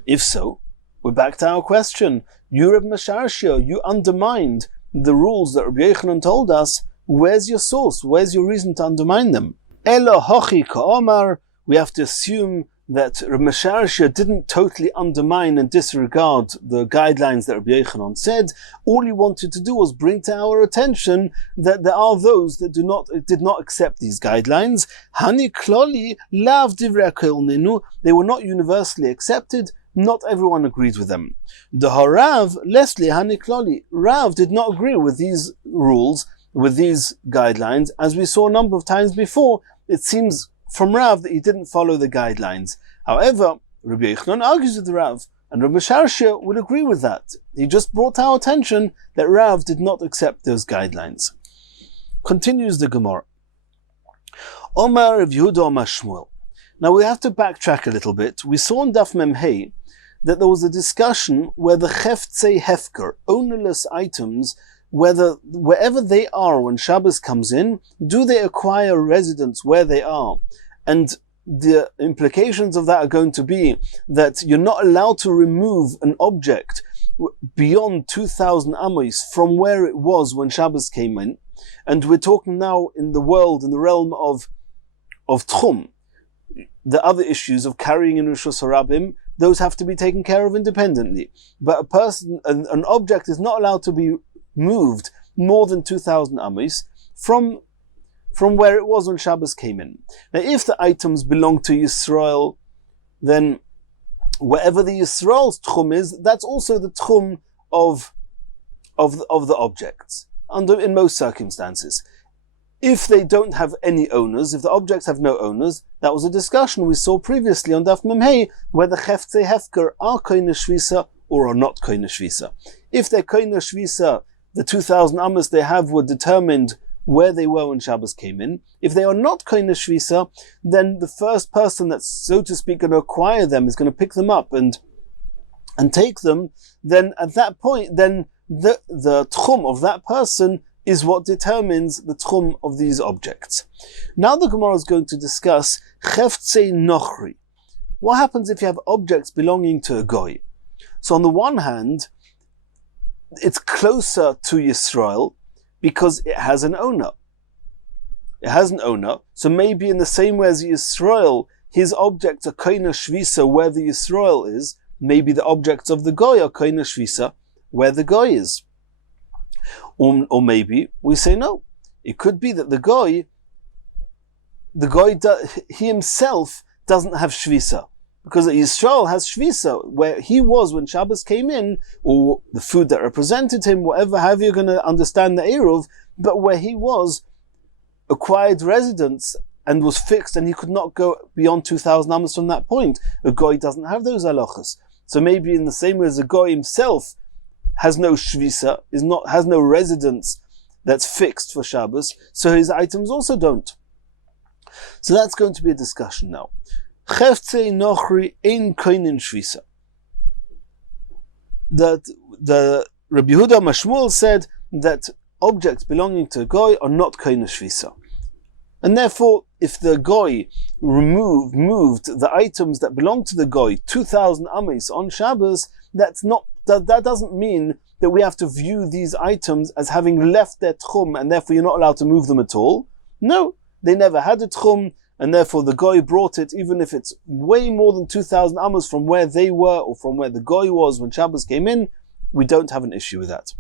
If so, we're back to our question. You, Rabbi Mesharshia, you undermined the rules that Rabbi Yochanan told us. Where's your source? Where's your reason to undermine them? Ela hochi ka'omar. We have to assume that Rabbi Mesharshia didn't totally undermine and disregard the guidelines that Rabbi Yochanan said. All he wanted to do was bring to our attention that there are those that did not accept these guidelines. Hani kloli lav divrei kol nenu. They were not universally accepted. Not everyone agreed with them. The Harav Leslie Hani kloli. Rav did not agree with these rules, with these guidelines, as we saw a number of times before. It seems from Rav that he didn't follow the guidelines. However, Rabbi Yochanan argues with the Rav, and Rabbi Mesharshia would agree with that. He just brought to our attention that Rav did not accept those guidelines. Continues the Gemara. Omar Rav Yehuda Omar Shmuel. Now we have to backtrack a little bit. We saw in Daf Mem Hey that there was a discussion where the Cheftze Hefker, ownerless items, wherever they are when Shabbos comes in, do they acquire residence where they are? And the implications of that are going to be that you're not allowed to remove an object beyond 2,000 amos from where it was when Shabbos came in. And we're talking now in the realm of Tchum. The other issues of carrying in Rishus Harabim, those have to be taken care of independently. But an object is not allowed to be moved more than 2,000 amos from where it was when Shabbos came in. Now, if the items belong to Yisrael, then wherever the Yisrael's Tchum is, that's also the Tchum of the objects, in most circumstances. If they don't have any owners, if the objects have no owners, that was a discussion we saw previously on Daf Mem Hey, whether Cheftze Hefker are Koine Shvisa or are not Koine Shvisa. If they're Koine Shvisa, the 2,000 amos they have were determined where they were when Shabbos came in. If they are not Koine Shvisa, then the first person that's, so to speak, going to acquire them is going to pick them up and take them. Then at that point, then the tchum of that person is what determines the tchum of these objects. Now the Gemara is going to discuss Cheftze Nochri. What happens if you have objects belonging to a goy? So on the one hand, it's closer to Yisrael because it has an owner. It has an owner, so maybe in the same way as Yisrael, his objects are Koine Shvisa where the Yisrael is, maybe the objects of the goy are Koine Shvisa where the goy is. Or maybe we say no. It could be that the goy he himself doesn't have shvisa, because Yisrael has shvisa where he was when Shabbos came in, or the food that represented him, however you're going to understand the Eruv, but where he was acquired residence and was fixed, and he could not go beyond 2,000 amos from that point. A goy doesn't have those halachas. So maybe in the same way as a goy himself has no shvisa, has no residence that's fixed for Shabbos, so his items also don't. So that's going to be a discussion now. Cheftze nochri ein koinin shvisa. That the Rabbi Yehuda Mashmuel said that objects belonging to a goy are not koinin shvisa, and therefore, if the goy moved the items that belong to the goy 2,000 amos on Shabbos, that doesn't mean that we have to view these items as having left their tchum, and therefore you're not allowed to move them at all. No, they never had a tchum, and therefore the goy brought it, even if it's way more than 2,000 amos from where they were, or from where the goy was when Shabbos came in, we don't have an issue with that.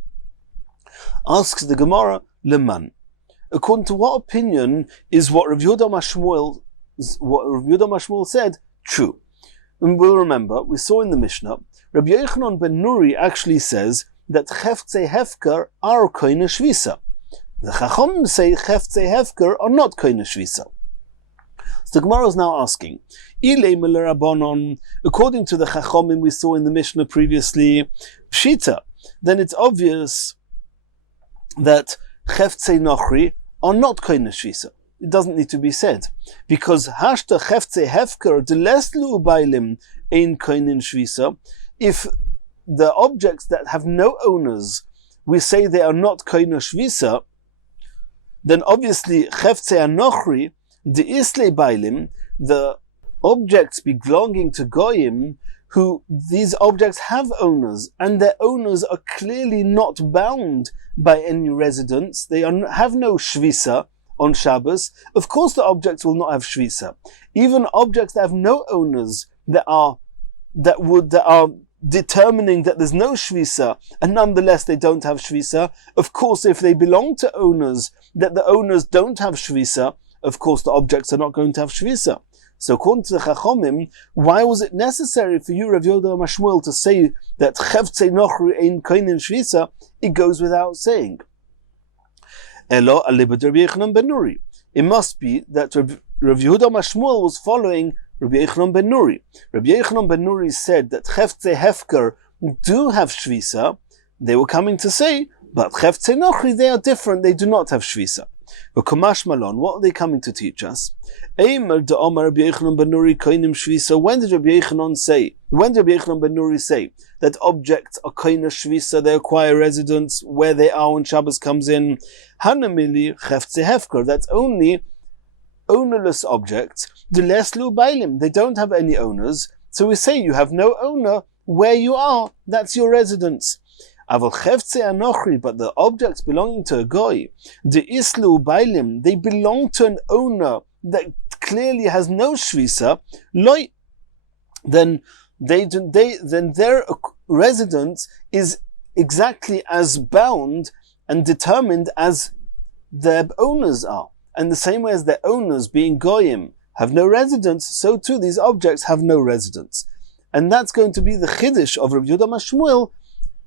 Asks the Gemara, Leman. According to what opinion is what Rav Yehuda Mashmuel said true? And we'll remember, we saw in the Mishnah, Rabbi Yochanan ben Nuri actually says that Cheftze Hefker are Koine Shvisa. The Chacham say Cheftze Hefker are not Koine Shvisa. So the Gemara is now asking, according to the Chachamim we saw in the Mishnah previously, Pshita, then it's obvious that Cheftze Nochri are not Koine Shvisa. It doesn't need to be said, because Hashta Cheftze Hefker deleslu bailim ein Koine Shvisa. If the objects that have no owners, we say they are not Koine Shvisa, then obviously Cheftze Anochri, the Isle Bailim, the objects belonging to Goyim, who these objects have owners, and their owners are clearly not bound by any residence, they have no Shvisa on Shabbos, of course the objects will not have Shvisa. Even objects that have no owners, that are determining that there's no shvisa, and nonetheless they don't have shvisa. Of course, if they belong to owners, that the owners don't have shvisa, of course the objects are not going to have shvisa. So according to the Chachomim, why was it necessary for you, Rav Yehuda Mashmuel, to say that Cheftze Nochri ein koinin shvisa? It goes without saying. Elo alibad Rabbi Yochanan ben Nuri. It must be that Rav Yehuda Mashmuel was following Rabbi Yochanan ben Nuri. Rabbi Yochanan ben Nuri said that Cheftze Hefker do have shvisa. They were coming to say, but Cheftze Nochri, they are different, they do not have shvisa. V'kamash malon, what are they coming to teach us? Eimer de Omar Rabbi Yochanan ben Nuri koinim shvisa. When did Rabbi Yochanan ben Nuri say that objects are koina shvisa, they acquire residence where they are when Shabbos comes in? Hanamili cheftze hefker, that's only ownerless objects. Deleslu bailim, they don't have any owners. So we say you have no owner where you are, that's your residence. Aval cheftze anochri, but the objects belonging to a goy, de islu bailim, they belong to an owner that clearly has no shvisa. Loy, then their residence is exactly as bound and determined as their owners are. And the same way as their owners, being goyim, have no residence, so too these objects have no residence. And that's going to be the chiddush of Rabbi Yehuda Shmuel,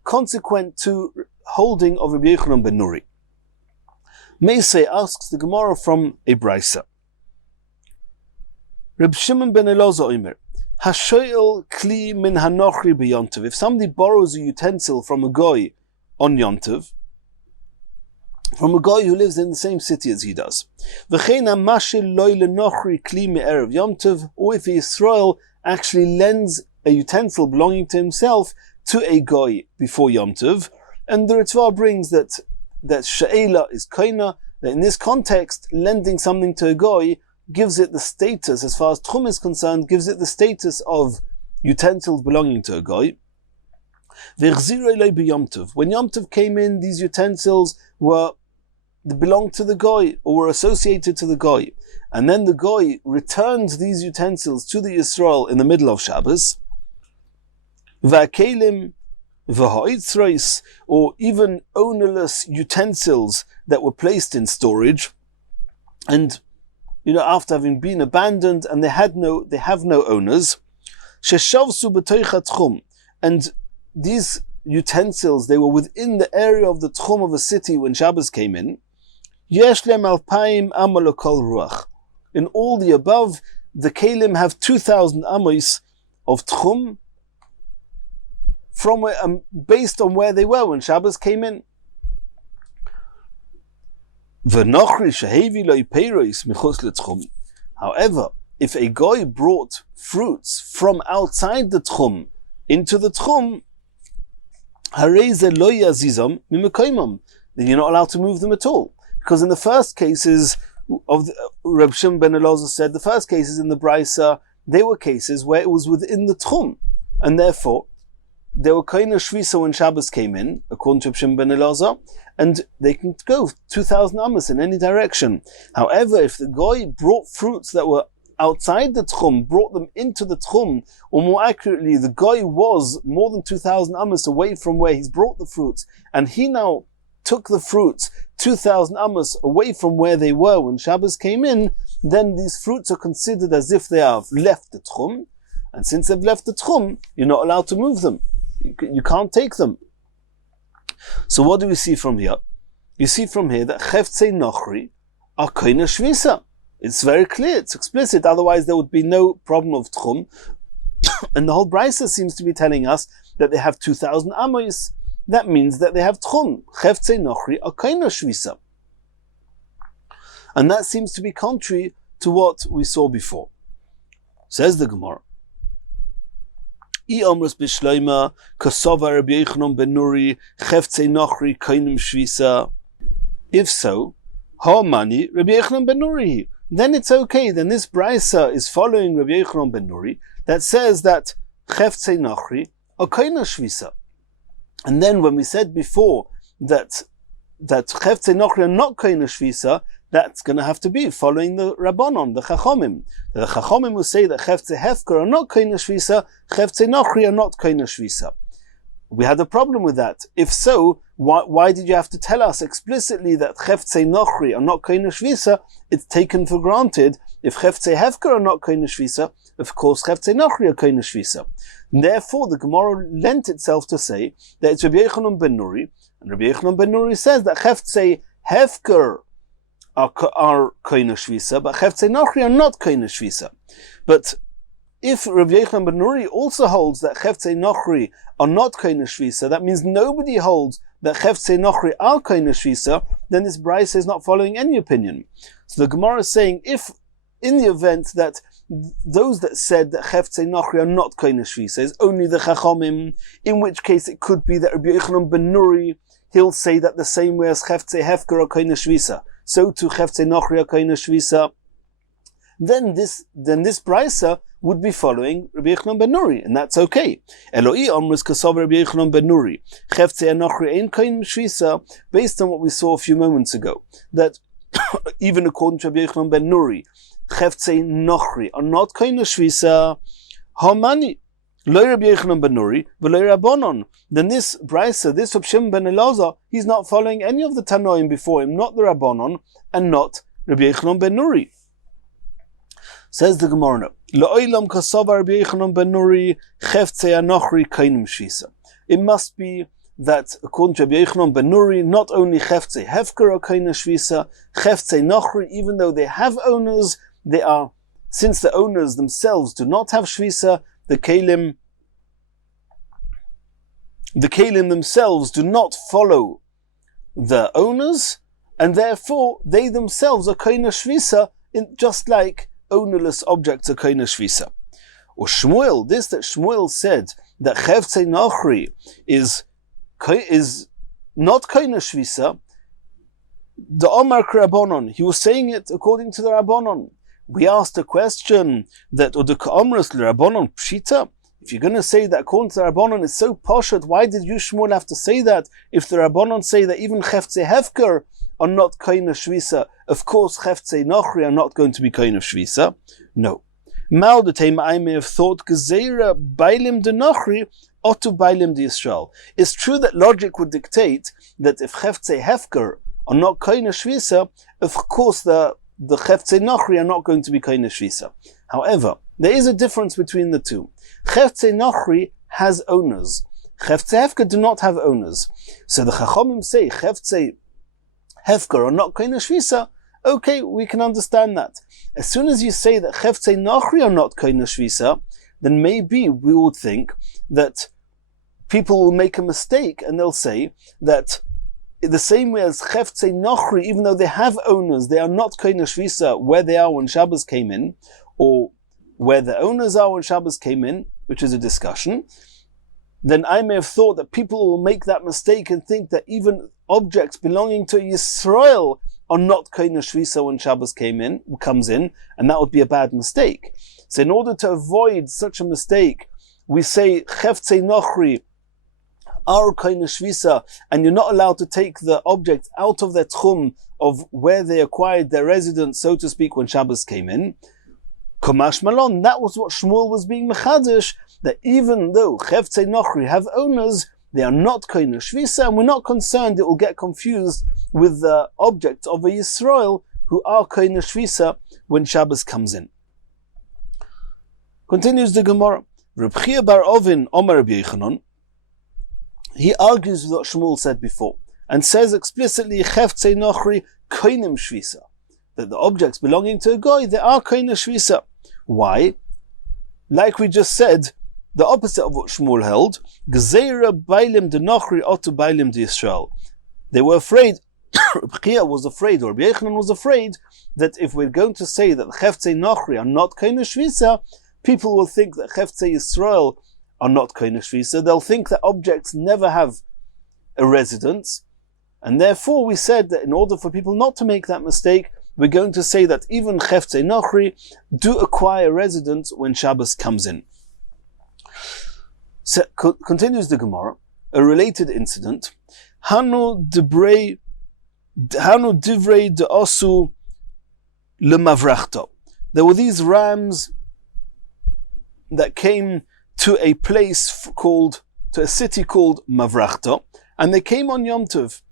consequent to holding of Rabbi Yochanan ben Nuri. Meisei asks the Gemara from a brisa. Reb Shimon ben Elazar Omer, Hashoel kli min hanochri b'yontiv. If somebody borrows a utensil from a goy on yontiv, from a guy who lives in the same city as he does, or if Yisrael actually lends a utensil belonging to himself to a guy before Yom Tov, and the Ritva brings that she'ela is koina, that in this context, lending something to a guy gives it the status, as far as Tchum is concerned, gives it the status of utensils belonging to a guy. When Yom Tov came in, these utensils belonged to the goy, or were associated to the goy. And then the goy returned these utensils to the Yisrael in the middle of Shabbos. V'akelim v'ha'itzreis, or even ownerless utensils that were placed in storage, and after having been abandoned, and they have no owners. Sheshavsu b'toich tchum, and these utensils, they were within the area of the tchum of a city when Shabbos came in. Yesh lem alpaim amo lekol ruach. In all the above, the kelim have 2,000 amos of tchum from based on where they were when Shabbos came in. However, if a goy brought fruits from outside the tchum into the tchum, then you're not allowed to move them at all. Because in the first cases of Reb Shimon ben Elazar said, the first cases in the Brisa, they were cases where it was within the tchum, and therefore they were koina shvisa when Shabbos came in, according to Reb Shimon ben Elazar, and they can go 2,000 amos in any direction. However, if the goy brought fruits that were outside the tchum, brought them into the tchum, or more accurately, the goy was more than 2,000 amos away from where he's brought the fruits, and he now took the fruits 2,000 amos away from where they were when Shabbos came in, then these fruits are considered as if they have left the tchum, and since they've left the tchum, you're not allowed to move them. You can't take them. So what do we see from here? You see from here that cheftzei nochri are koina shvisa. It's very clear, it's explicit, otherwise there would be no problem of tchum. And the whole brisa seems to be telling us that they have 2,000 amos. That means that they have tchum. Cheftzei nochri are koina shvisa. And that seems to be contrary to what we saw before. Says the Gemara, I omros b'shloima kasova Rabbi Yochanan ben Nuri cheftzei nochri koinim shvisa. If so, ha'mani Rabbi Yochanan ben Nuri. Then it's okay. Then this brisa is following Rabbi Yochanan ben Nuri that says that cheftzei nochri are koina shvisa. And then when we said before that cheftzei nochri are not koina shvisa, that's going to have to be following the Rabbanon, the Chachomim. The Chachomim will say that cheftzei hefker are not koina shvisa, cheftzei nochri are not koina shvisa. We had a problem with that. If so, why did you have to tell us explicitly that cheftzei nochri are not koina shvisa? It's taken for granted. If cheftzei hefker are not koina shvisa, of course cheftzei nochri are koina shvisa. Therefore, the Gemara lent itself to say that it's Rabbi Yochanan ben Nuri, and Rabbi Yochanan ben Nuri says that cheftzei hefker are koina shvisa, but cheftzei nochri are not koina shvisa. But if Rabbi Yochanan ben Nuri also holds that cheftzei nochri are not koina shvisa, that means nobody holds that cheftzei nochri are koina shvisa, then this brisa is not following any opinion. So the Gemara is saying, if in the event that those that said that Cheftzei Nochri are not Koine Shvisa is only the Chachomim, in which case it could be that Rabbi Yochanan ben Nuri, he'll say that the same way as Cheftzei Hefker are Koine Shvisa, so too Cheftzei Nochri are Koine Shvisa, then this brisa would be following Rabbi Yochanan ben Nuri, and that's okay. Eloi Amrus Kasav Rabbi Yochanan ben Nuri, Cheftzei Nochri ein Koine Shvisa, based on what we saw a few moments ago, that even according to Rabbi Yochanan ben Nuri, Cheftzei Nochri are not Koine Shvisa, Hamani, Lo Rabbi Yochanan ben Nuri, v'lo Rabbanon. Then this brisa, this Reb Shimon ben Elazar, he's not following any of the Tanoim before him, not the Rabbanon, and not Rabbi Yochanan ben Nuri. Says the Gemara, La'olam kasava Rabbi Yochanan ben Nuri, Cheftzei Nochri Koine Shvisa. It must be that according to Rabbi Yochanan ben Nuri, not only Cheftzei Hefker are Koine Shvisa, Cheftzei Nochri, even though they have owners, they are, since the owners themselves do not have Shvisa, the Kalim themselves do not follow the owners, and therefore they themselves are Koine Shvisa, just like ownerless objects are Koine Shvisa. Or Shmuel, this that Shmuel said that Cheftzei Nochri is not Koine Shvisa, the Omar Rabbanon, he was saying it according to the Rabbanon. We asked a question that Ude Ka'amras Rabbanon Pshita. If you're going to say that according to the Rabbanon it's so poshet, why did you Shmuel have to say that? If the Rabbanon say that even Cheftzei Hefker are not Koine Shvisa, of course Cheftzei Nochri are not going to be Koine Shvisa. No. Ma'odateim, I may have thought Gezeira Bailim de Nochri Otu Bailim de Yisrael. It's true that logic would dictate that if Cheftzei Hefker are not Koine Shvisa, of course the Cheftzei Nochri are not going to be Koine Shvisa. However, there is a difference between the two. Cheftzei Nochri has owners. Cheftzei Hefker do not have owners. So the Chachomim say Cheftzei Hefker are not Koine Shvisa. Okay, we can understand that. As soon as you say that Cheftzei Nochri are not Koine Shvisa, then maybe we would think that people will make a mistake and they'll say that the same way as Cheftzei Nochri, even though they have owners, they are not Koine Shvisa where they are when Shabbos came in, or where the owners are when Shabbos came in, which is a discussion. Then I may have thought that people will make that mistake and think that even objects belonging to Yisrael are not Koine Shvisa when Shabbos comes in, and that would be a bad mistake. So in order to avoid such a mistake, we say Cheftzei Nochri are Koine Shvisa, and you're not allowed to take the objects out of their tchum of where they acquired their residence, so to speak, when Shabbos came in. Kamash Malon, that was what Shmuel was being mechadish, that even though Cheftzei Nochri have owners, they are not Koine Shvisa, and we're not concerned it will get confused with the objects of a Yisrael who are Koine Shvisa when Shabbos comes in. Continues the Gemara. Reb Chia bar Ovin Omer Rabbi Yochanan, he argues with what Shmuel said before, and says explicitly Cheftzei Nochri Koinem Shvisa, that the objects belonging to a goy, they are Koine Shvisa. Why? Like we just said, the opposite of what Shmuel held, Gezeira Bailim de Nochri Otu Bailim de Yisrael. They were afraid, Chia was afraid, or Rabbi Yochanan was afraid, that if we're going to say that Cheftzei Nochri are not Koine Shvisa, people will think that Cheftzei Yisrael are not Koine Shvisa. They'll think that objects never have a residence, and therefore we said that in order for people not to make that mistake, we're going to say that even Cheftzei Nochri do acquire residence when Shabbos comes in. So, continues the Gemara, a related incident. Hanu divrei de'asu lemavrachto. There were these rams that came to a place to a city called Mavrachta, and they came on Yom Tov.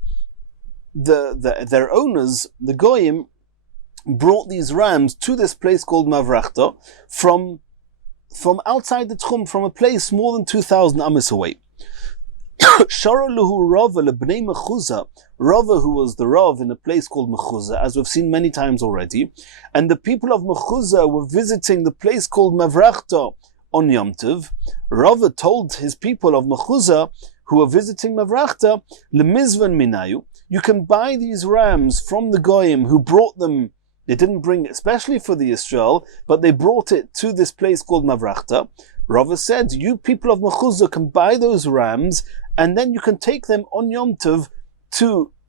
Their owners, the Goyim, brought these rams to this place called Mavrachta from outside the Tchum, from a place more than 2,000 amis away. Sharaluhu Rava lebnei Mechuzah, Rava, who was the Rav in a place called Mechuzah, as we've seen many times already, and the people of Mechuzah were visiting the place called Mavrachta on Yom Tov. Rava told his people of Mechuzah, who were visiting Mavrachta, lemizvan minayu, you can buy these rams from the Goyim who brought them. They didn't bring it especially for the Yisrael, but they brought it to this place called Mavrachta. Rava said, you people of Mechuzah can buy those rams, and then you can take them on Yom Tov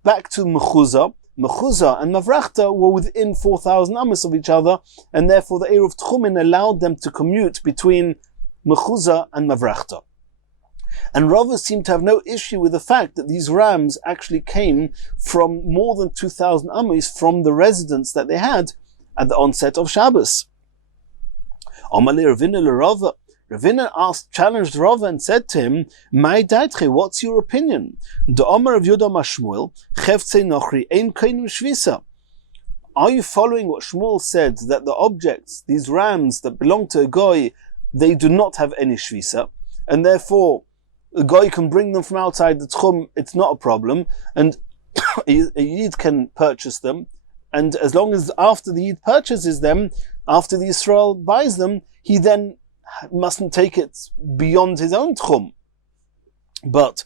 back to Mechuzah. Mechuzah and Mavrachta were within 4,000 amos of each other, and therefore the Eruv Tchumen allowed them to commute between Mechuzah and Mavrachta. And Rava seemed to have no issue with the fact that these rams actually came from more than 2,000 amos from the residence that they had at the onset of Shabbos. Ravina challenged Rava and said to him, "My daitche, what's your opinion? The Omer of Yudah Shmuel, Cheftzei Nochri ein koinu shvisa." Are you following what Shmuel said, that the objects, these rams that belong to a goy, they do not have any shvisa, and therefore a goy can bring them from outside the tchum, it's not a problem, and a yid can purchase them, and as long as after the yid purchases them, after the Yisrael buys them, he then mustn't take it beyond his own tchum. But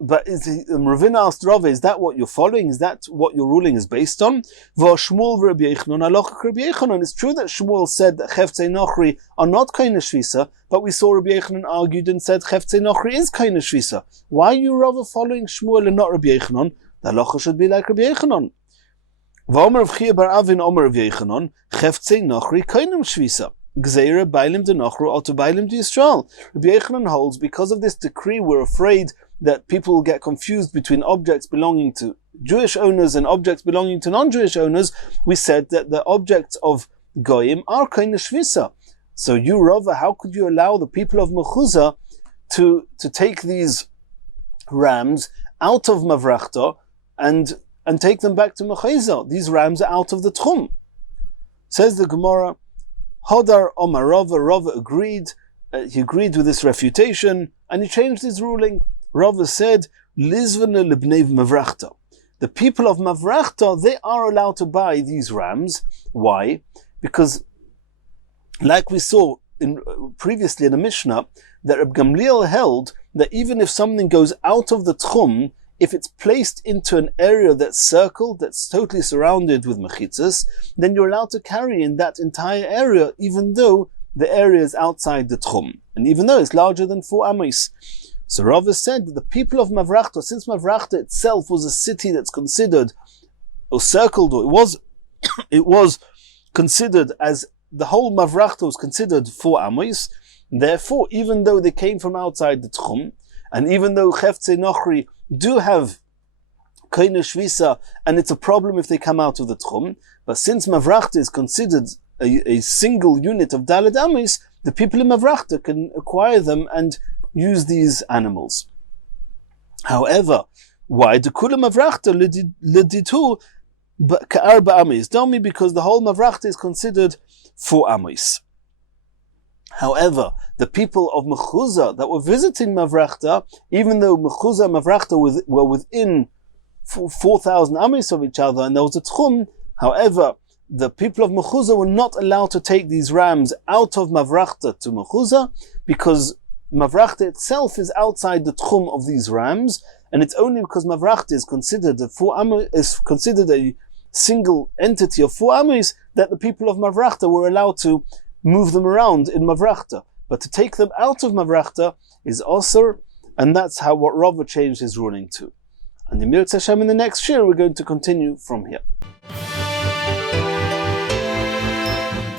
Ravina asked Rava, is that what you're following? Is that what your ruling is based on? It's true that Shmuel said that Cheftzei Nochri are not Koine Shvisa, but we saw Rabbi Yechanan argued and said Cheftzei Nochri is Koine Shvisa. Why are you Rava following Shmuel and not Rabbi Yechanan? The halacha should be like Rabbi Yechanan. V'omer of Chia bar Avin Omer of Yechanan, Cheftzei Nochri Koine Shvisa. Gzeira Bailim de Nochru Oto Bailim de Yisrael. Rabbi Yechanan holds, because of this decree, we're afraid that people will get confused between objects belonging to Jewish owners and objects belonging to non-Jewish owners. We said that the objects of Goyim are Koine Shvisa. So you, Rava, how could you allow the people of Mechuzah to take these rams out of Mavrachta and take them back to Mechuzah? These rams are out of the Tchum. Says the Gemara, Hodar Omar Rava agreed. He agreed with this refutation, and he changed his ruling. Rava said, Lizvana libnei Mavrachta. The people of Mavrachta, they are allowed to buy these rams. Why? Because, like we saw previously in the Mishnah, that Reb Gamliel held that even if something goes out of the Tchum, if it's placed into an area that's circled, that's totally surrounded with mechitzas, then you're allowed to carry in that entire area, even though the area is outside the tchum, and even though it's larger than 4 amos. So Rava said that the people of Mavrachta, since Mavrachta itself was a city that's considered, or circled, or it was considered as, the whole Mavrachta was considered 4 amos, therefore, even though they came from outside the tchum, and even though Cheftzei Nochri do have Koine Shvisa, and it's a problem if they come out of the Tchum, but since Mavrachta is considered a single unit of Daled Amos, the people in Mavrachta can acquire them and use these animals. However, why the Kula Mavrachta Liditu Ka'arba Amos? Tell me, because the whole Mavrachta is considered 4 amos. However, the people of Mechuzah that were visiting Mavrachta, even though Mechuzah and Mavrachta were within 4,000 amos of each other, and there was a tchum, however, the people of Mechuzah were not allowed to take these rams out of Mavrachta to Mechuzah, because Mavrachta itself is outside the tchum of these rams, and it's only because Mavrachta is considered a single entity of 4 amos that the people of Mavrachta were allowed to move them around in Mavrachta. But to take them out of Mavrachta is Osir, and that's what Rava changed his ruling to. And in the next shir, we're going to continue from here.